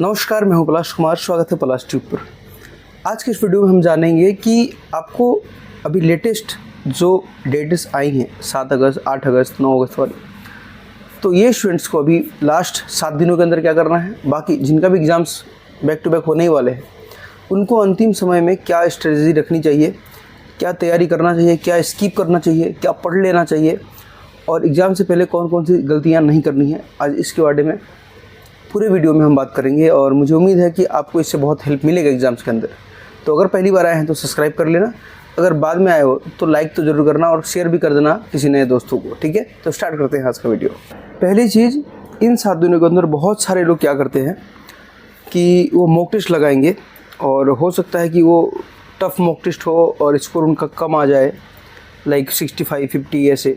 नमस्कार, मैं हूं पलाश कुमार। स्वागत है पलाश ट्यूब पर। आज के इस वीडियो में हम जानेंगे कि आपको अभी लेटेस्ट जो डेट्स आई हैं 7 अगस्त, 8 अगस्त, 9 अगस्त वाली, तो ये स्टूडेंट्स को अभी लास्ट 7 दिनों के अंदर क्या करना है। बाकी जिनका भी एग्ज़ाम्स बैक टू बैक होने ही वाले हैं उनको अंतिम समय में क्या स्ट्रेटजी रखनी चाहिए, क्या तैयारी करना चाहिए, क्या स्किप करना चाहिए, क्या पढ़ लेना चाहिए और एग्ज़ाम से पहले कौन कौन सी गलतियाँ नहीं करनी है, आज इसके बारे में पूरे वीडियो में हम बात करेंगे। और मुझे उम्मीद है कि आपको इससे बहुत हेल्प मिलेगा एग्ज़ाम्स के अंदर। तो अगर पहली बार आए हैं तो सब्सक्राइब कर लेना, अगर बाद में आए हो तो लाइक तो ज़रूर करना और शेयर भी कर देना किसी नए दोस्तों को। ठीक है, तो स्टार्ट करते हैं आज का वीडियो। पहली चीज़, इन 7 दिनों के अंदर बहुत सारे लोग क्या करते हैं कि वो मॉक टेस्ट लगाएंगे और हो सकता है कि वो टफ़ मॉक टेस्ट हो और स्कोर उनका कम आ जाए, लाइक 65, 50 ऐसे,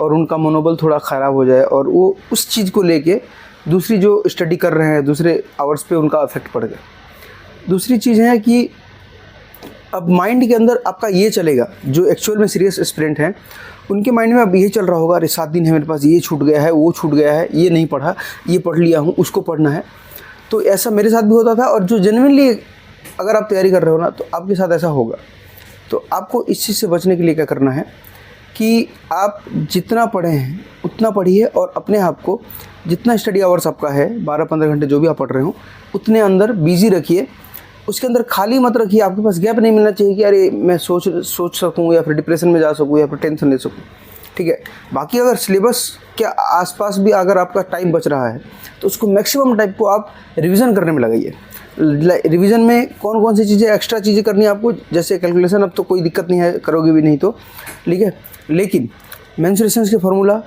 और उनका मनोबल थोड़ा ख़राब हो जाए और वो उस चीज़ को लेके दूसरी जो स्टडी कर रहे हैं दूसरे आवर्स पे उनका इफेक्ट पड़ गया। दूसरी चीज़ है कि अब माइंड के अंदर आपका ये चलेगा, जो एक्चुअल में सीरियस एस्पिरेंट हैं उनके माइंड में अब ये चल रहा होगा, अरे 7 दिन है मेरे पास, ये छूट गया है, वो छूट गया है, ये नहीं पढ़ा, ये पढ़ लिया हूँ, उसको पढ़ना है। तो ऐसा मेरे साथ भी होता था और जो जेन्युइनली अगर आप तैयारी कर रहे हो ना तो आपके साथ ऐसा होगा। तो आपको इस चीज़ से बचने के लिए क्या करना है कि आप जितना पढ़े हैं उतना पढ़िए और अपने आप को जितना स्टडी आवर्स आपका है 12-15 घंटे जो भी आप पढ़ रहे हो उतने अंदर बिजी रखिए। उसके अंदर खाली मत रखिए, आपके पास गैप नहीं मिलना चाहिए कि अरे मैं सोच सकूं या फिर डिप्रेशन में जा सकूं या फिर टेंशन ले सकूं। ठीक है, बाकी अगर सिलेबस के आसपास भी अगर आपका टाइम बच रहा है तो उसको मैक्सिमम टाइम को आप रिविज़न करने में लगाइए। रिवीजन में कौन कौन सी चीज़ें एक्स्ट्रा चीज़ें करनी है आपको, जैसे कैलकुलेशन अब तो कोई दिक्कत नहीं है, करोगे भी नहीं तो ठीक है, लेकिन मेंसुरेशंस के फार्मूला,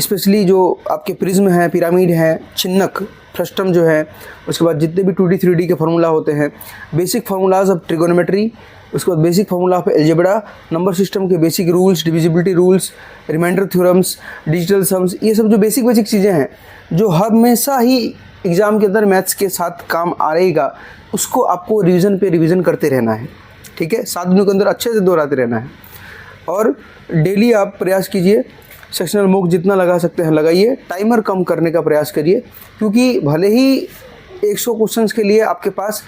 स्पेशली जो आपके प्रिज्म है, पिरामिड है, चिन्नक, फ्रस्टम जो है, उसके बाद जितने भी 2D 3D के फार्मूला होते हैं, बेसिक फार्मूलाज ऑफ ट्रिगोनोमेट्री, उसके बाद basic formula of algebra, number system के basic rules, divisibility rules, remainder theorems, digital sums, ये सब जो बेसिक चीज़ें हैं जो हमेशा ही एग्ज़ाम के अंदर मैथ्स के साथ काम आएगा, उसको आपको रिवीजन करते रहना है। ठीक है, 7 दिनों के अंदर अच्छे से दोहराते रहना है और डेली आप प्रयास कीजिए, सेक्शनल मॉक जितना लगा सकते हैं लगाइए, टाइमर कम करने का प्रयास करिए, क्योंकि भले ही 100 क्वेश्चंस के लिए आपके पास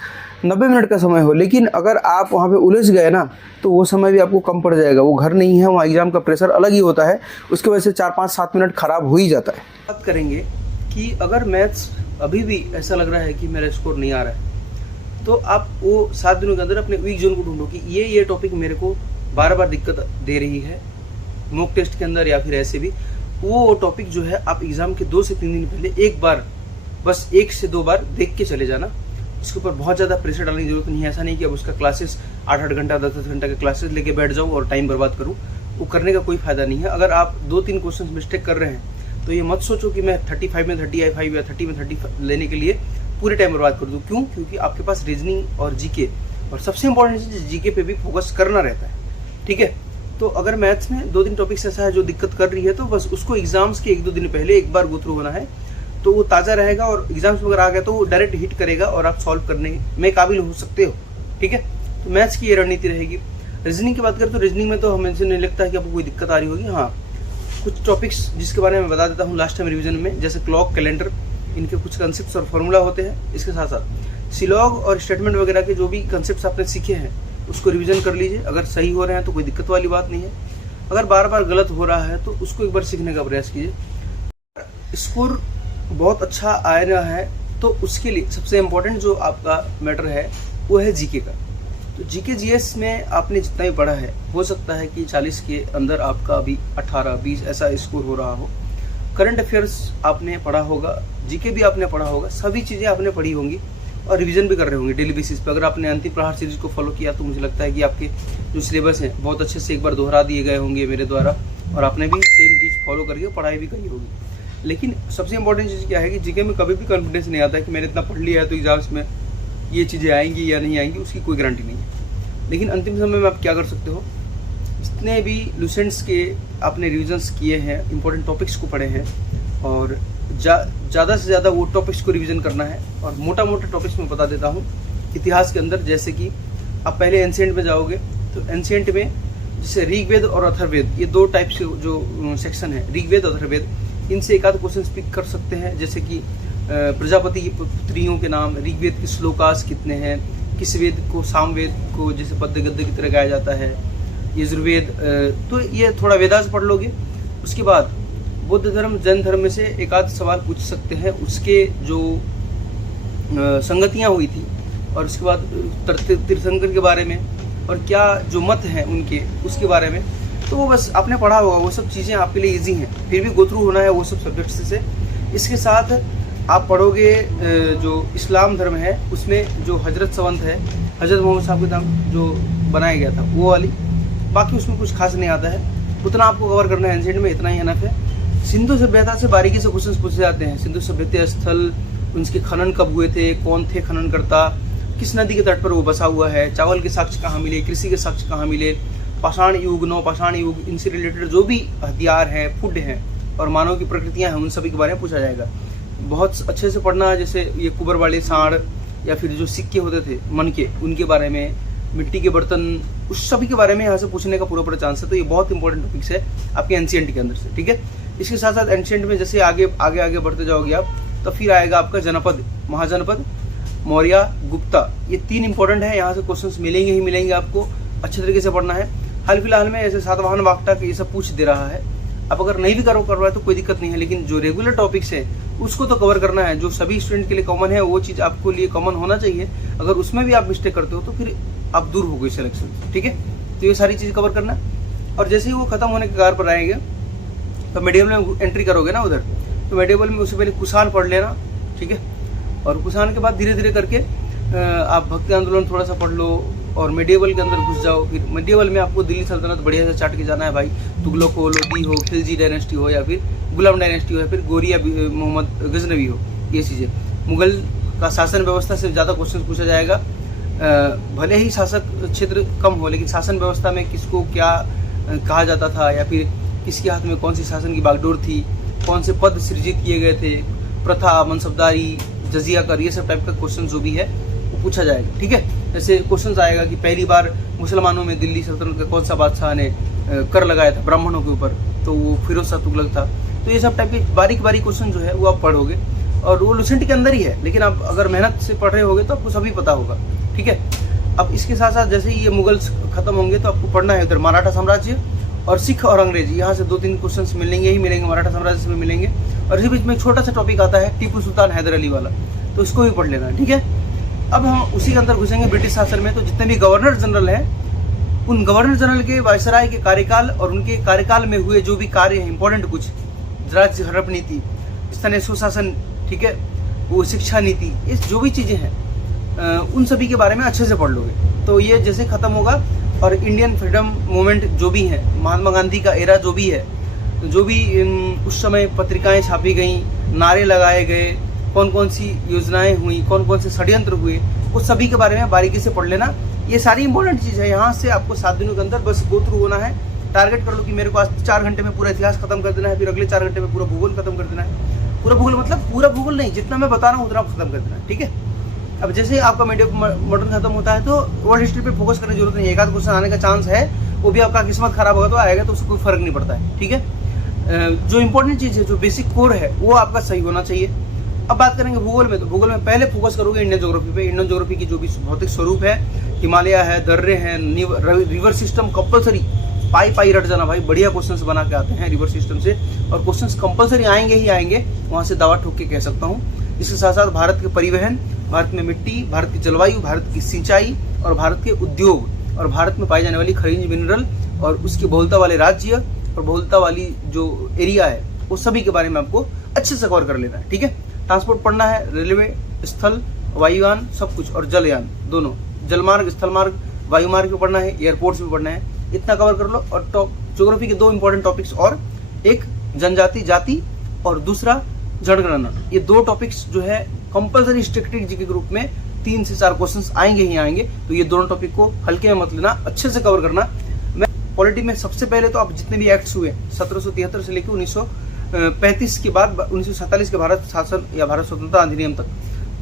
90 मिनट का समय हो, लेकिन अगर आप वहाँ पे उलझ गए ना तो वो समय भी आपको कम पड़ जाएगा। वो घर नहीं है, वहाँ एग्ज़ाम का प्रेशर अलग ही होता है, उसकी वजह से 4, 5, 7 मिनट ख़राब हो ही जाता है। बात करेंगे कि अगर मैथ्स अभी भी ऐसा लग रहा है कि मेरा स्कोर नहीं आ रहा है तो आप वो 7 दिनों के अंदर अपने वीक जोन को ढूंढो कि ये टॉपिक मेरे को बार बार दिक्कत दे रही है मॉक टेस्ट के अंदर या फिर ऐसे भी, वो टॉपिक जो है आप एग्ज़ाम के 2 से 3 दिन पहले एक बार, बस 1 से 2 बार देख के चले जाना। उसके ऊपर बहुत ज़्यादा प्रेशर डालने की जरूरत नहीं है। ऐसा नहीं कि अब उसका क्लासेस 8-8 घंटा 10-10 घंटा के क्लासेस लेके बैठ जाऊँ और टाइम बर्बाद करूँ, वो करने का कोई फ़ायदा नहीं है। अगर आप 2-3 क्वेश्चन मिस्टेक कर रहे हैं तो ये मत सोचो कि मैं 35 में 35 या 30 में 30 लेने के लिए पूरे टाइम बर्बाद कर दूँ। क्यों? क्योंकि आपके पास रीजनिंग और जीके, और सबसे इंपॉर्टेंट चीज़ जीके पे भी फोकस करना रहता है। ठीक है, तो अगर मैथ्स में 2-3 टॉपिक्स ऐसा है जो दिक्कत कर रही है तो बस उसको एग्जाम्स के 1-2 दिन पहले एक बार गो थ्रू होना है, तो वो ताज़ा रहेगा और एग्जाम्स वगैरह आ गया तो वो डायरेक्ट हिट करेगा और आप सॉल्व करने में काबिल हो सकते हो। ठीक है, तो मैथ्स की ये रणनीति रहेगी। रीजनिंग की बात करें तो रीजनिंग में तो हमें नहीं लगता है कि आपको कोई दिक्कत आ रही होगी। हाँ, कुछ टॉपिक्स जिसके बारे में बता देता हूँ लास्ट टाइम रिवीजन में, जैसे क्लॉक, कैलेंडर, इनके कुछ कंसेप्ट और फॉर्मूला होते हैं। इसके साथ साथ सिलॉग और स्टेटमेंट वगैरह के जो भी कंसेप्ट आपने सीखे हैं उसको रिवीजन कर लीजिए। अगर सही हो रहे हैं तो कोई दिक्कत वाली बात नहीं है, अगर बार बार गलत हो रहा है तो उसको एक बार सीखने का प्रयास कीजिए। स्कोर बहुत अच्छा आया है तो उसके लिए सबसे इम्पोर्टेंट जो आपका मैटर है वो है जीके का। तो जीके जीएस में आपने जितना भी पढ़ा है, हो सकता है कि 40 के अंदर आपका अभी 18-20 ऐसा स्कोर हो रहा हो। करंट अफेयर्स आपने पढ़ा होगा, जीके भी आपने पढ़ा होगा, सभी चीज़ें आपने पढ़ी होंगी और रिवीजन भी कर रहे होंगे डेली बेसिस पे। अगर आपने अंतिम प्रहार सीरीज को फॉलो किया तो मुझे लगता है कि आपके जो सिलेबस हैं बहुत अच्छे से एक बार दोहरा दिए गए होंगे मेरे द्वारा, और आपने भी सेम चीज़ फॉलो करके पढ़ाई भी करी होगी। लेकिन सबसे इंपॉर्टेंट चीज़ क्या है कि जीके में कभी भी कॉन्फिडेंस नहीं आता है कि मैंने इतना पढ़ लिया है तो एग्जाम्स में ये चीज़ें आएंगी या नहीं आएंगी, उसकी कोई गारंटी नहीं है। लेकिन अंतिम समय में आप क्या कर सकते हो, जितने भी लूसेंट्स के आपने रिविजन्स किए हैं, इंपॉर्टेंट टॉपिक्स को पढ़े हैं और ज़्यादा से ज़्यादा वो टॉपिक्स को रिवीजन करना है। और मोटा टॉपिक्स में बता देता हूँ इतिहास के अंदर, जैसे कि आप पहले एंशिएंट में जाओगे तो एंशिएंट में जैसे ऋग्वेद और अथर्ववेद, ये 2 टाइप्स के जो सेक्शन है, ऋग्वेद और अथर्ववेद, इनसे एक आध क्वेश्चन पिक कर सकते हैं। जैसे कि प्रजापति की पुत्रियों के नाम, ऋग्वेद के श्लोकास कितने हैं, किस वेद को, सामवेद को जैसे पद्य गद्य की तरह गाया जाता है, यजुर्वेद, तो ये थोड़ा वेदास पढ़ लोगे। उसके बाद बौद्ध धर्म जैन धर्म में से एक आध सवाल पूछ सकते हैं, उसके जो संगतियाँ हुई थी, और उसके बाद तीर्थंकर के बारे में और क्या जो मत हैं उनके, उसके बारे में। तो वो बस आपने पढ़ा होगा, वो सब चीज़ें आपके लिए इजी हैं, फिर भी गो थ्रू होना है वो सब सब्जेक्ट्स से। इसके साथ आप पढ़ोगे जो इस्लाम धर्म है उसमें जो हजरत संवत है, हजरत मोहम्मद साहब के नाम जो बनाया गया था वो वाली, बाकी उसमें कुछ खास नहीं आता है, उतना आपको कवर करना है एंशिएंट में, इतना ही एनफ है। सिंधु सभ्यता से बारीकी से क्वेश्चन पूछे जाते हैं। सिंधु सभ्यता स्थल, उनके खनन कब हुए थे, कौन थे खननकर्ता, किस नदी के तट पर वो बसा हुआ है, चावल के साक्ष्य कहाँ मिले, कृषि के साक्ष्य कहाँ मिले, पाषाण युग, नौ पाषाण युग, इनसे रिलेटेड जो भी हथियार हैं, फूड हैं और मानव की प्रकृतियाँ हैं, उन सभी के बारे में पूछा जाएगा। बहुत अच्छे से पढ़ना है, जैसे ये कुबर वाले सांड या फिर जो सिक्के होते थे मन के, उनके बारे में, मिट्टी के बर्तन, उस सभी के बारे में यहाँ से पूछने का पूरा चांस है। तो ये बहुत इंपॉर्टेंट टॉपिक्स है आपके एंशिएंट के अंदर से, ठीक है। इसके साथ साथ एंशिएंट में जैसे आगे आगे आगे बढ़ते जाओगे आप, तो फिर आएगा आपका जनपद, महाजनपद, मौर्य, गुप्ता, ये 3 इंपॉर्टेंट है। यहाँ से क्वेश्चंस मिलेंगे ही मिलेंगे, आपको अच्छे तरीके से पढ़ना है। हाल फिलहाल में ऐसे सातवाहन वाक्टा ये सब पूछ दे रहा है, अब अगर नहीं भी कर रहा है तो कोई दिक्कत नहीं है, लेकिन जो रेगुलर टॉपिक्स है उसको तो कवर करना है, जो सभी स्टूडेंट के लिए कॉमन है वो चीज़ आपको लिए कॉमन होना चाहिए। अगर उसमें भी आप मिस्टेक करते हो तो फिर आप दूर हो गए सिलेक्शन, ठीक है। तो ये सारी चीज़ कवर करना, और जैसे ही वो खत्म होने के कगार पर आएंगे तो मेडिवल में एंट्री करोगे ना उधर, तो मेडिवल में उससे पहले कुषाण पढ़ लेना, ठीक है। और कुषाण के बाद धीरे धीरे करके आप भक्ति आंदोलन थोड़ा सा पढ़ लो और मेडिवल के अंदर घुस जाओ। फिर मेडिवल में आपको दिल्ली सल्तनत बढ़िया से चाट के जाना है भाई, तुगलक हो, लोदी हो, खिलजी डायनेस्टी हो, या फिर गुलाम डायनेस्टी हो, या फिर गोरिया मोहम्मद गजनवी हो, ये चीज़ें। मुगल का शासन व्यवस्था से ज़्यादा क्वेश्चन पूछा जाएगा, भले ही शासक क्षेत्र कम हो, लेकिन शासन व्यवस्था में किसको क्या कहा जाता था, या फिर किसके हाथ में कौन सी शासन की बागडोर थी, कौन से पद सृजित किए गए थे, प्रथा, मनसबदारी, जजिया कर, ये सब टाइप का क्वेश्चन जो भी है वो पूछा जाएगा, ठीक है। जैसे क्वेश्चन आएगा कि पहली बार मुसलमानों में दिल्ली सल्तनत का कौन सा बादशाह ने कर लगाया था ब्राह्मणों के ऊपर, तो वो फिरोज शाह तुगलक था। तो ये सब टाइप के बारीक बारीक क्वेश्चन जो है वो आप पढ़ोगे, और वो लुसेंट के अंदर ही है, लेकिन आप अगर मेहनत से पढ़ रहे होगे तो आपको सभी पता होगा, ठीक है। अब इसके साथ साथ जैसे ही ये मुगल खत्म होंगे तो आपको पढ़ना है उधर मराठा साम्राज्य और सिख और अंग्रेजी, यहाँ से 2-3 क्वेश्चन मिलेंगे ही मिलेंगे, मराठा साम्राज्य में मिलेंगे। और इसी बीच में एक छोटा सा टॉपिक आता है टीपू सुल्तान हैदर अली वाला, तो इसको भी पढ़ लेना है, ठीक है। अब हम उसी के अंदर घुसेंगे ब्रिटिश शासन में। तो जितने भी गवर्नर जनरल हैं, उन गवर्नर जनरल के वायसराय के कार्यकाल और उनके कार्यकाल में हुए जो भी कार्य हैं इंपॉर्टेंट, कुछ राज्य हड़प नीति, स्थानीय सुशासन, ठीक है, वो शिक्षा नीति, ये जो भी चीज़ें हैं उन सभी के बारे में अच्छे से पढ़ लोगे। तो ये जैसे खत्म होगा, और इंडियन फ्रीडम मूवमेंट जो भी है, महात्मा गांधी का एरा जो भी है, जो भी उस समय पत्रिकाएं छापी गई, नारे लगाए गए, कौन कौन सी योजनाएं हुई, कौन कौन से षड्यंत्र हुए, उस सभी के बारे में बारीकी से पढ़ लेना। ये सारी इंपॉर्टेंट चीज़ है। यहाँ से आपको 7 दिनों के अंदर बस गो थ्रू होना है। टारगेट कर लो कि मेरे को आज 4 घंटे में पूरा इतिहास खत्म कर देना है, फिर अगले 4 घंटे में पूरा भूगोल खत्म कर देना है। पूरा भूगोल मतलब पूरा भूगोल नहीं, जितना मैं बता रहा हूँ उतना खत्म कर देना है, ठीक है। अब जैसे आपका मॉडर्न खत्म होता है तो वर्ल्ड हिस्ट्री पे फोकस करने की जरूरत नहीं है। एक आध क्वेश्चन आने का चांस है, वो भी आपका किस्मत खराब होगा तो आएगा, तो उससे कोई फर्क नहीं पड़ता है, ठीक है। जो इंपॉर्टेंट चीज़ है, जो बेसिक कोर है, वो आपका सही होना चाहिए। अब बात करेंगे भूगोल में, तो भूगोल में पहले फोकस करोगे इंडियन ज्योग्राफी पे। इंडियन ज्योग्राफी की जो भी भौतिक स्वरूप है, हिमालय है, दर्रे हैं, रिवर सिस्टम कंपलसरी, पाई रट जाना भाई, बढ़िया क्वेश्चंस बना के आते हैं रिवर सिस्टम से, और क्वेश्चंस कंपलसरी आएंगे ही आएंगे, वहाँ से दावा ठोक के कह सकता हूँ। इसके साथ साथ भारत के परिवहन, भारत में मिट्टी, भारत की जलवायु, भारत की सिंचाई और भारत के उद्योग, और भारत में पाई जाने वाली खनिज मिनरल और उसकी बहुलता वाले राज्य और बहुलता वाली जो एरिया है, वो सभी के बारे में आपको अच्छे से कवर कर लेना है, ठीक है। ट्रांसपोर्ट पढ़ना है, रेलवे, स्थल, वायुयान, सब कुछ, और जलयान दोनों, जलमार्ग, स्थल मार्ग, वायुमार्ग भी पढ़ना है, एयरपोर्ट्स भी पढ़ना है। इतना कवर कर लो। और ज्योग्राफी के 2 इंपॉर्टेंट टॉपिक्स, और एक जनजाति जाति और दूसरा जनगणना, ये 2 टॉपिक्स जो है कंपलसरी स्ट्रक्चर्ड जीके के रूप में 3 से 4 क्वेश्चंस आएंगे ही आएंगे। तो ये दोनों टॉपिक को हल्के में मत लेना, अच्छे से कवर करना। मैं पॉलिटी में सबसे पहले तो आप जितने भी एक्ट्स हुए 1773 से लेकर 1935 के बाद 1947 के भारत शासन या भारत स्वतंत्रता अधिनियम तक,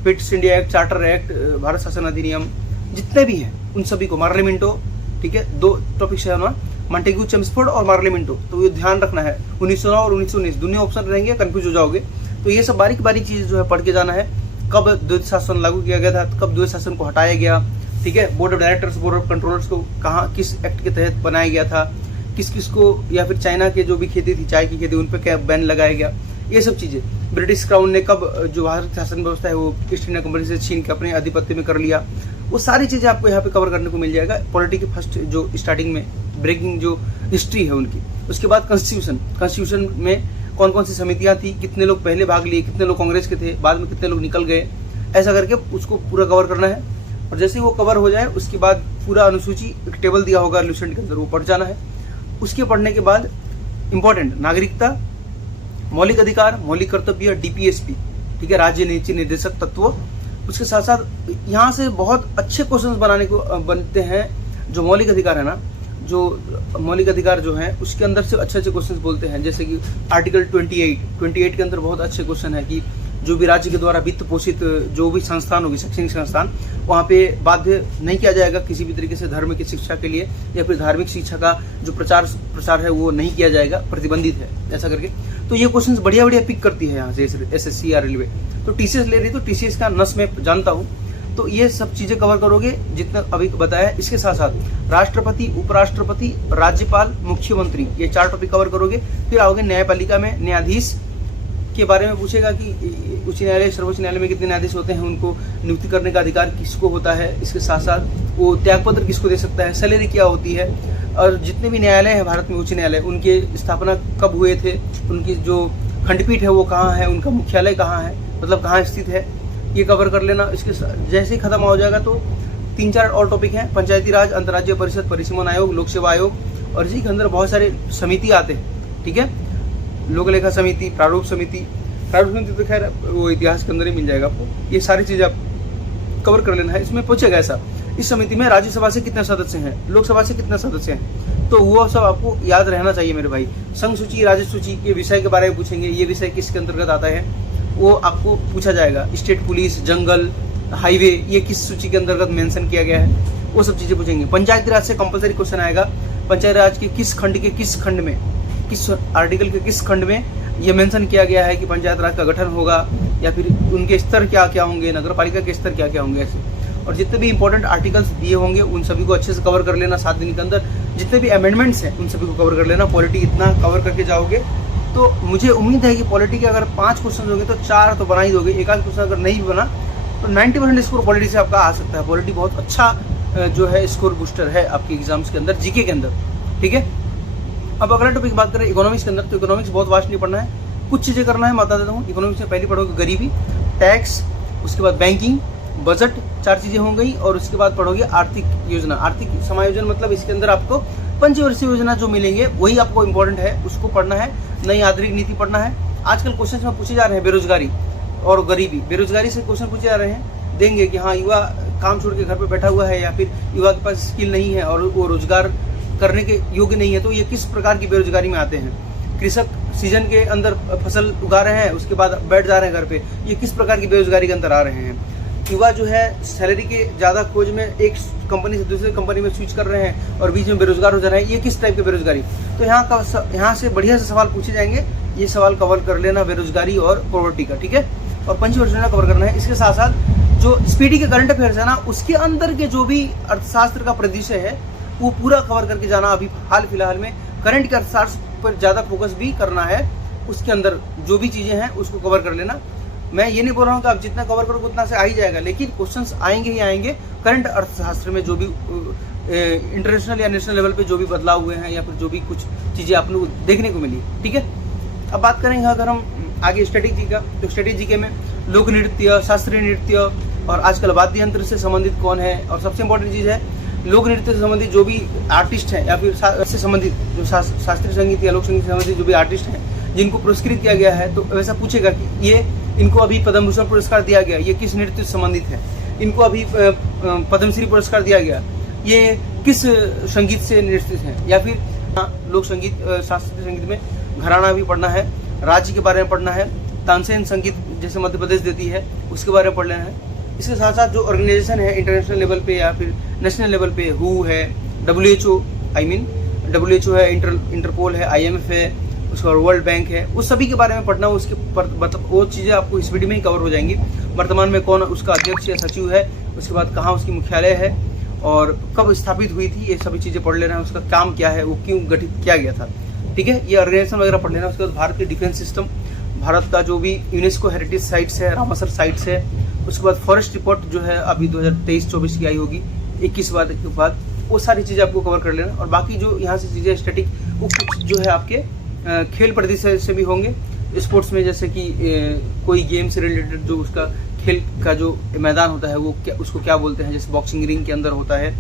Pitt's India act, charter act, Bharat शासन अधिनियम, जितने भी हैं उन सभी को, मार्लिमेंटो, ठीक है, 2 टॉपिक्स है ना, मॉन्टेग्यू, चेम्सफोर्ड और मार्लिमेंटो, तो ये ध्यान रखना है। 1909 और 1919 दोनों ऑप्शन रहेंगे, कंफ्यूज हो जाओगे। तो ये सब बारीक बारीक चीज़ जो है पढ़ के जाना है। कब द्वैध शासन लागू किया गया था, कब द्वैध शासन को हटाया गया, ठीक है। Board of directors, board of controllers को कहाँ किस एक्ट के तहत बनाया गया था, किस किस को, या फिर चाइना के जो भी खेती थी, चाय की खेती, उन पर क्या बैन लगाया गया, ये सब चीज़ें। ब्रिटिश क्राउन ने कब जो भारत शासन व्यवस्था है वो ईस्ट इंडिया कंपनी से छीन के अपने आधिपत्य में कर लिया, वो सारी चीज़ें आपको यहाँ पे कवर करने को मिल जाएगा। पॉलिटी के फर्स्ट जो स्टार्टिंग में ब्रेकिंग जो हिस्ट्री है उनकी, उसके बाद कॉन्स्टिट्यूशन में कौन कौन सी समितियाँ थी, कितने लोग पहले भाग लिए, कितने लोग कांग्रेस के थे, बाद में कितने लोग निकल गए, ऐसा करके उसको पूरा कवर करना है। और जैसे ही वो कवर हो जाए उसके बाद पूरा अनुसूची एक टेबल दिया होगा लुसेंट के अंदर, वो पढ़ जाना है। उसके पढ़ने के बाद इंपॉर्टेंट नागरिकता, मौलिक अधिकार, मौलिक कर्तव्य, डीपीएसपी, ठीक है, राज्य नीति निर्देशक तत्व। उसके साथ साथ यहाँ से बहुत अच्छे क्वेश्चंस बनते हैं। जो मौलिक अधिकार है ना, जो मौलिक अधिकार जो है उसके अंदर से अच्छे अच्छे क्वेश्चंस बोलते हैं। जैसे कि आर्टिकल 28 के अंदर बहुत अच्छे क्वेश्चन है कि जो भी राज्य के द्वारा वित्त पोषित जो भी संस्थान होगी, शैक्षणिक संस्थान, वहाँ पे बाध्य नहीं किया जाएगा किसी भी तरीके से धर्म की शिक्षा के लिए, या फिर धार्मिक शिक्षा का जो प्रचार है वो नहीं किया जाएगा, प्रतिबंधित है, ऐसा करके। तो ये क्वेश्चंस बढ़िया पिक करती है यहाँ से SSC या रेलवे। तो TCS ले रही, तो TCS का नस में जानता हूँ, तो ये सब चीजें कवर करोगे जितना अभी बताया। इसके साथ साथ राष्ट्रपति, उपराष्ट्रपति, राज्यपाल, मुख्यमंत्री, ये 4 टॉपिक कवर करोगे। फिर आओगे न्यायपालिका में, न्यायाधीश के बारे में पूछेगा कि उच्च न्यायालय, सर्वोच्च न्यायालय में कितने न्यायाधीश होते हैं, उनको नियुक्ति करने का अधिकार किसको होता है। इसके साथ साथ वो त्यागपत्र किसको दे सकता है, सैलरी क्या होती है, और जितने भी न्यायालय हैं भारत में, उच्च न्यायालय, उनके स्थापना कब हुए थे, उनकी जो खंडपीठ है वो कहाँ है, उनका मुख्यालय कहाँ है, मतलब कहाँ स्थित है, ये कवर कर लेना। इसके जैसे ही खत्म हो जाएगा तो 3-4 और टॉपिक हैं। पंचायती राज, अंतर्राज्यीय परिषद, परिसीमन आयोग, लोक सेवा आयोग, और इसी के अंदर बहुत सारे समिति आते हैं, ठीक है। लोक लेखा समिति, प्रारूप समिति तो खैर वो इतिहास के अंदर ही मिल जाएगा आपको। ये सारी चीजें आप कवर कर लेना है। इसमें पूछेगा ऐसा, इस समिति में राज्यसभा से कितने सदस्य हैं, लोकसभा से कितने सदस्य हैं, तो वो सब आपको याद रहना चाहिए मेरे भाई। संघ सूची, राज्य सूची के विषय के बारे में पूछेंगे, ये विषय किसके अंतर्गत आता है वो आपको पूछा जाएगा। स्टेट पुलिस, जंगल, हाईवे, ये किस सूची के अंतर्गत मेंशन किया गया है, वो सब चीजें पूछेंगे। पंचायती राज से कंपलसरी क्वेश्चन आएगा, पंचायती राज के किस खंड में, किस आर्टिकल के किस खंड में ये मेंशन किया गया है कि पंचायत राज का गठन होगा, या फिर उनके स्तर क्या क्या होंगे, नगर पालिका के स्तर क्या क्या होंगे, ऐसे। और जितने भी इंपॉर्टेंट आर्टिकल्स दिए होंगे उन सभी को अच्छे से कवर कर लेना 7 दिन के अंदर। जितने भी अमेंडमेंट्स हैं उन सभी को कवर कर लेना। पॉलिटी इतना कवर करके जाओगे तो मुझे उम्मीद है कि पॉलिटी के अगर 5 क्वेश्चन होंगे तो 4 तो बना ही दोगे। एक आध क्वेश्चन अगर नहीं बना तो 90% स्कोर पॉलिटी से आपका आ सकता है। पॉलिटी बहुत अच्छा जो है स्कोर बूस्टर है आपके एग्जाम्स के अंदर, जीके के अंदर, ठीक है। अब अगला टॉपिक बात करें इकोनॉमिक्स के अंदर, तो इकोनॉमिक्स बहुत वास्ट नहीं पढ़ना है, कुछ चीज़ें करना है, मैं बता देता हूँ। इकोनॉमिक्स में पहले पढ़ोगे गरीबी, टैक्स, उसके बाद बैंकिंग, बजट, 4 चीज़ें हो गई। और उसके बाद पढ़ोगे आर्थिक योजना, आर्थिक समायोजन, मतलब इसके अंदर आपको पंचवर्षीय योजना जो मिलेंगे वही आपको इंपॉर्टेंट है, उसको पढ़ना है। नई आर्थिक नीति पढ़ना है। आजकल क्वेश्चन में पूछे जा रहे हैं बेरोजगारी और गरीबी, बेरोजगारी से क्वेश्चन पूछे जा रहे हैं, देंगे कि हाँ युवा काम छोड़ के घर पे बैठा हुआ है, या फिर युवा के पास स्किल नहीं है और वो रोजगार करने के योग्य नहीं है, तो ये किस प्रकार की बेरोजगारी में आते हैं। कृषक सीजन के अंदर फसल उगा रहे हैं, उसके बाद बैठ जा रहे हैं घर पे, ये किस प्रकार की बेरोजगारी के अंदर आ रहे हैं। युवा जो है सैलरी के ज़्यादा खोज में एक कंपनी से दूसरी कंपनी में स्विच कर रहे हैं और बीच में बेरोजगार हो जा रहे हैं, ये किस टाइप की बेरोजगारी। तो यहाँ से बढ़िया से सवाल पूछे जाएंगे, ये सवाल कवर कर लेना बेरोजगारी और पॉवर्टी का, ठीक है। और पंचवर्षीय योजना कवर करना है। इसके साथ साथ जो स्पीडी के करंट अफेयर्स है ना, उसके अंदर के जो भी अर्थशास्त्र का परिदृश्य है वो पूरा कवर करके जाना। अभी हाल फिलहाल में करंट के अर्थशास्त्र पर ज़्यादा फोकस भी करना है, उसके अंदर जो भी चीज़ें हैं उसको कवर कर लेना। मैं ये नहीं बोल रहा हूँ कि आप जितना कवर करोगे उतना से आ ही जाएगा, लेकिन क्वेश्चंस आएंगे ही आएंगे। करंट अर्थशास्त्र में जो भी इंटरनेशनल या नेशनल लेवल पे जो भी बदलाव हुए हैं या फिर जो भी कुछ चीज़ें आपको देखने को मिली, ठीक है। अब बात करेंगे अगर हम आगे स्ट्रेटेजी का, तो स्ट्रेटेजी के में लोक नृत्य, शास्त्रीय नृत्य और आजकल वाद्य यंत्र से संबंधित कौन है। और सबसे इम्पोर्टेंट चीज़ है लोक नृत्य से संबंधित जो भी आर्टिस्ट हैं या फिर से संबंधित जो शास्त्रीय संगीत या लोक संगीत से संबंधित जो भी आर्टिस्ट हैं जिनको पुरस्कृत किया गया है, तो वैसा पूछेगा कि ये इनको अभी पद्म भूषण पुरस्कार दिया गया, ये किस नृत्य से संबंधित है। इनको अभी पद्मश्री पुरस्कार दिया गया, ये किस संगीत से नृत्य हैं। या फिर लोक संगीत, शास्त्रीय संगीत में घराना भी पढ़ना है, राज्य के बारे में पढ़ना है, तानसेन संगीत जैसे मध्य प्रदेश देती है उसके बारे में पढ़ लेना है। इसके साथ साथ जो ऑर्गेनाइजेशन है इंटरनेशनल लेवल पे या फिर नेशनल लेवल पे, हु है, WHO है, इंटरपोल है, IMF है, उसके बाद वर्ल्ड बैंक है, उस सभी के बारे में पढ़ना, उसके वो चीज़ें आपको इस वीडियो में ही कवर हो जाएंगी। वर्तमान में कौन उसका अध्यक्ष या सचिव है, उसके बाद कहाँ उसकी मुख्यालय है और कब स्थापित हुई थी, ये सभी चीज़ें पढ़ लेना है। उसका काम क्या है, वो क्यों गठित किया गया था, ठीक है, ये ऑर्गेनाइजेशन वगैरह पढ़ लेना। उसके बाद भारत के डिफेंस सिस्टम, भारत का जो भी यूनेस्को हेरिटेज साइट्स है, रामसर साइट्स है। उसके बाद फॉरेस्ट रिपोर्ट जो है अभी 2023-24 की आई होगी 21 के बाद, वो सारी चीज़ें आपको कवर कर लेना। और बाकी जो यहाँ से चीज़ें स्टैटिक, वो कुछ जो है आपके खेल परिदृश्य से भी होंगे स्पोर्ट्स में, जैसे कि कोई गेम से रिलेटेड जो उसका खेल का जो मैदान होता है वो क्या, उसको क्या बोलते हैं, जैसे बॉक्सिंग रिंग के अंदर होता है,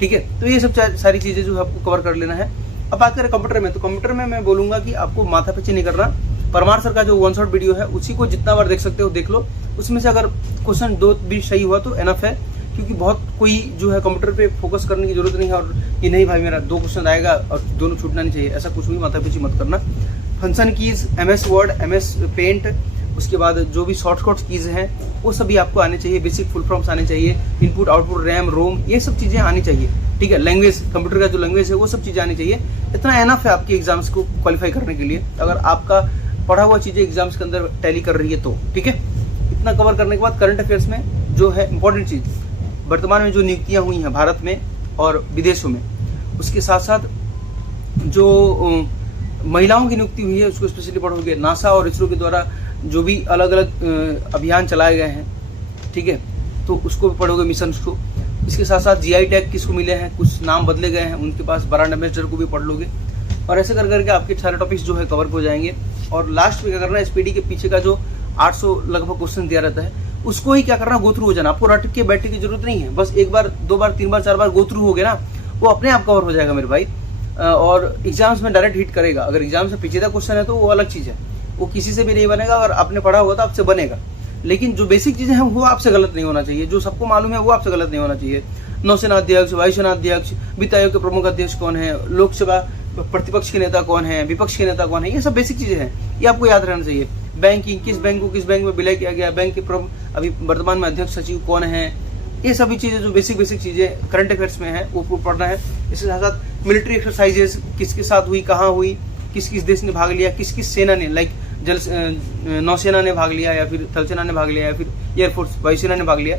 ठीक है। तो ये सब सारी चीज़ें जो है आपको कवर कर लेना है। अब बात करें कंप्यूटर में, तो कंप्यूटर में मैं बोलूँगा कि आपको माथा पीछे नहीं करना। परमार सर का जो 1 शॉट वीडियो है उसी को जितना बार देख सकते हो देख लो। उसमें से अगर क्वेश्चन 2 भी सही हुआ तो एनफ है, क्योंकि बहुत कोई जो है कंप्यूटर पे फोकस करने की जरूरत नहीं है और कि नहीं भाई मेरा 2 क्वेश्चन आएगा और दोनों छूटना नहीं चाहिए, ऐसा कुछ भी माथा पीछे मत करना। Function keys, MS word, MS paint, उसके बाद जो भी शॉर्टकट कीज हैं वो सभी आपको आने चाहिए। बेसिक फुल फॉर्म्स आने चाहिए, इनपुट आउटपुट, रैम रोम, ये सब चीज़ें आनी चाहिए, ठीक है। लैंग्वेज, कंप्यूटर का जो लैंग्वेज है वो सब चीज़ें आनी चाहिए। इतना एनफ है आपके एग्जाम्स को क्वालिफाई करने के लिए, अगर आपका पढ़ा हुआ चीज़ें एग्जाम्स के अंदर टैली कर रही है तो, ठीक है। इतना कवर करने के बाद करंट अफेयर्स में जो है इंपॉर्टेंट चीज़, वर्तमान में जो नियुक्तियाँ हुई हैं भारत में और विदेशों में, उसके साथ साथ जो महिलाओं की नियुक्ति हुई है उसको स्पेशली पढ़ोगे। नासा और इसरो के द्वारा जो भी अलग अलग अभियान चलाए गए हैं, ठीक है, तो उसको भी पढ़ोगे, मिशन को। इसके साथ साथ GI टैग किसको मिले हैं, कुछ नाम बदले गए हैं, उनके पास ब्रांड एम्बेसडर को भी पढ़ लोगे। और ऐसे कर करके आपके सारे टॉपिक्स जो है कवर हो जाएंगे। और लास्ट में क्या करना है, SPD के पीछे का जो 800 लगभग क्वेश्चन दिया रहता है उसको ही क्या करना, गो थ्रू हो जाना। आपको रट के बैठने की जरूरत नहीं है, बस 1 बार 2 बार 3 बार 4 बार गो थ्रू हो गया ना, वो अपने आप कवर हो जाएगा मेरे भाई। और एग्जाम्स में डायरेक्ट हिट करेगा। अगर एग्जाम से पेचीदा क्वेश्चन है तो वो अलग चीज़ है, वो किसी से भी नहीं बनेगा। अगर आपने पढ़ा हुआ तो आपसे बनेगा, लेकिन जो बेसिक चीज़ें हैं वो आपसे गलत नहीं होना चाहिए। जो सबको मालूम है वो आपसे गलत नहीं होना चाहिए। नौसेना अध्यक्ष, वायुसेना अध्यक्ष, वित्त आयोग के प्रमुख अध्यक्ष कौन है, लोकसभा प्रतिपक्ष के नेता कौन है, विपक्ष के नेता कौन है, ये सब बेसिक चीज़ें हैं, ये आपको याद रहना चाहिए। बैंकिंग, किस बैंक को किस बैंक में विलय किया गया, बैंक के अभी वर्तमान में अध्यक्ष सचिव कौन है, ये सभी चीज़ें जो बेसिक चीज़ें करंट अफेयर्स में है वो पढ़ना है। इसके साथ साथ मिलिट्री एक्सरसाइजेस किसके साथ हुई, कहाँ हुई, किस किस देश ने भाग लिया, किस किस सेना ने, लाइक नौसेना ने भाग लिया, या फिर थल सेना ने भाग लिया, या फिर एयरफोर्स वायुसेना ने भाग लिया,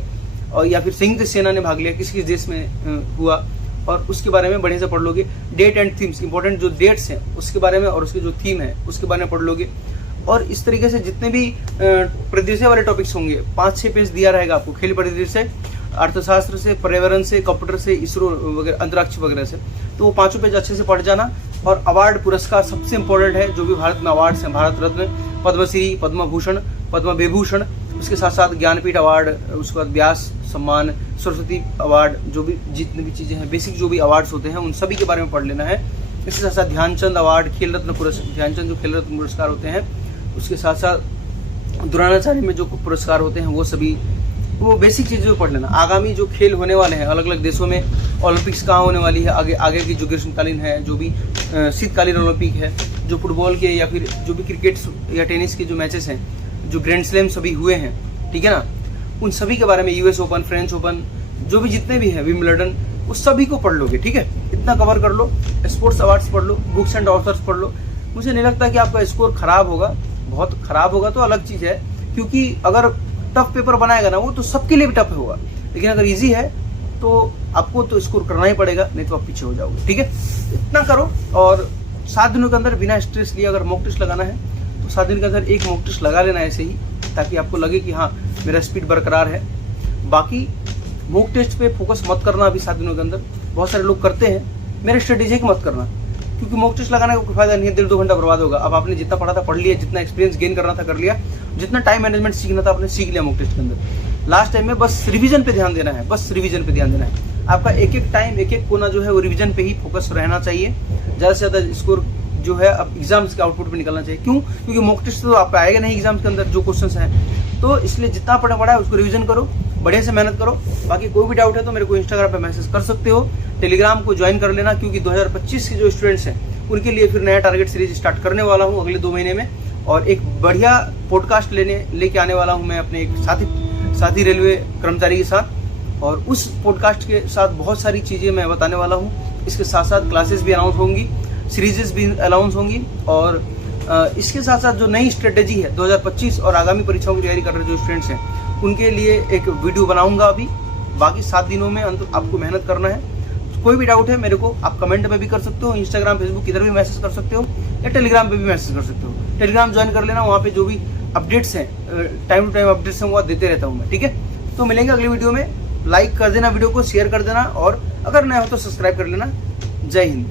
और या फिर संयुक्त सेना ने भाग लिया, किस किस देश में हुआ, और उसके बारे में बढ़िया से पढ़ लोगे। डेट एंड थीम्स, इंपॉर्टेंट जो डेट्स हैं उसके बारे में और उसके जो थीम है उसके बारे में पढ़ लोगे। और इस तरीके से जितने भी परिदृश्य वाले टॉपिक्स होंगे 5-6 पेज दिया रहेगा आपको, खेल परिदृश्य, अर्थशास्त्र से, पर्यावरण से, कंप्यूटर से, इसरो वगैरह, अंतरिक्ष वगैरह से, तो वो 5 पेज अच्छे से पढ़ जाना। और अवार्ड पुरस्कार सबसे इंपॉर्टेंट है, जो भी भारत में अवार्ड्स हैं, भारत रत्न, पद्मश्री, पद्म भूषण, पद्म विभूषण, उसके साथ साथ ज्ञानपीठ अवार्ड, उसके बाद व्यास सम्मान, सरस्वती अवार्ड, जो भी जितनी भी चीज़ें हैं, बेसिक जो भी अवार्ड्स होते हैं उन सभी के बारे में पढ़ लेना है। इसके साथ साथ ध्यानचंद अवार्ड, खेल रत्न पुरस्कार, ध्यानचंद जो खेल रत्न पुरस्कार होते हैं, उसके साथ साथ द्रोणाचार्य में जो पुरस्कार होते हैं वो सभी, वो बेसिक चीज़ें पढ़ लेना। आगामी जो खेल होने वाले हैं अलग अलग देशों में, ओलंपिक्स कहाँ होने वाली है, आगे की जो ग्रीष्मकालीन है, जो भी शीतकालीन ओलंपिक है, जो फुटबॉल के या फिर जो भी क्रिकेट या टेनिस के जो मैचेस हैं, जो ग्रैंड स्लैम सभी हुए हैं, ठीक है ना, उन सभी के बारे में, US ओपन, फ्रेंच ओपन, जो भी जितने भी हैं, विंबलडन, उस सभी को पढ़ लोगे, ठीक है। इतना कवर कर लो। स्पोर्ट्स अवार्ड्स पढ़ लो, बुक्स एंड ऑथर्स पढ़ लो। मुझे नहीं लगता कि आपका स्कोर खराब होगा, बहुत खराब होगा तो अलग चीज़ है, क्योंकि अगर टफ पेपर बनाएगा ना वो तो सबके लिए भी टफ होगा, लेकिन अगर इजी है तो आपको तो स्कोर करना ही पड़ेगा, नहीं तो आप पीछे हो जाओगे, ठीक है। इतना करो। और 7 दिनों के अंदर बिना स्ट्रेस लिए अगर मॉक टेस्ट लगाना है तो 7 दिन के अंदर एक मॉक टेस्ट लगा लेना ऐसे ही, ताकि आपको लगे कि हाँ मेरा स्पीड बरकरार है। बाकी मॉक टेस्ट पे फोकस मत करना अभी 7 दिनों के अंदर, बहुत सारे लोग करते हैं, मेरे स्ट्रेटेजी मत करना, क्योंकि मॉक टेस्ट लगाने का कोई फायदा नहीं है, 1.5-2 घंटा बर्बाद होगा। अब आपने जितना पढ़ा था पढ़ लिया, जितना एक्सपीरियंस गेन करना था कर लिया, जितना टाइम मैनेजमेंट सीखना था आपने सीख लिया मॉक टेस्ट के अंदर। लास्ट टाइम में बस रिवीजन पे ध्यान देना है, बस रिवीजन पे ध्यान देना है। आपका एक एक टाइम, एक एक कोना जो है वो रिवीजन पे ही फोकस रहना चाहिए। ज़्यादा से ज़्यादा स्कोर जो है अब एग्जाम्स के आउटपुट पे निकलना चाहिए। क्यों? क्योंकि मॉक टेस्ट तो आपका आएगा नहीं एग्जाम्स के अंदर जो क्वेश्चन हैं, तो इसलिए जितना पढ़ा है उसको रिवीजन करो, बढ़िया से मेहनत करो। बाकी कोई भी डाउट है तो मेरे को इंस्टाग्राम पे मैसेज कर सकते हो, टेलीग्राम को ज्वाइन कर लेना, क्योंकि 2025 के जो स्टूडेंट्स हैं उनके लिए फिर नया टारगेट सीरीज स्टार्ट करने वाला हूँ अगले 2 महीने में, और एक बढ़िया पॉडकास्ट लेके आने वाला हूँ मैं अपने एक साथी रेलवे कर्मचारी के साथ, और उस पॉडकास्ट के साथ बहुत सारी चीज़ें मैं बताने वाला हूँ। इसके साथ साथ क्लासेस भी अनाउंस होंगी, सीरीजेस भी अनाउंस होंगी, और इसके साथ साथ जो नई स्ट्रेटेजी है 2025 और आगामी परीक्षाओं की तैयारी कर रहे जो स्टूडेंट्स हैं उनके लिए एक वीडियो बनाऊंगा अभी। बाकी 7 दिनों में आपको मेहनत करना है। कोई भी डाउट है मेरे को आप कमेंट में भी कर सकते हो, इंस्टाग्राम फेसबुक इधर भी मैसेज कर सकते हो या टेलीग्राम पे भी मैसेज कर सकते हो। टेलीग्राम ज्वाइन कर लेना, वहाँ पे जो भी अपडेट्स हैं टाइम टू टाइम अपडेट्स हैं वो देते रहता हूँ मैं, ठीक है। तो मिलेंगे अगली वीडियो में। लाइक कर देना वीडियो को, शेयर कर देना और अगर नया हो तो सब्सक्राइब कर लेना। जय हिंद।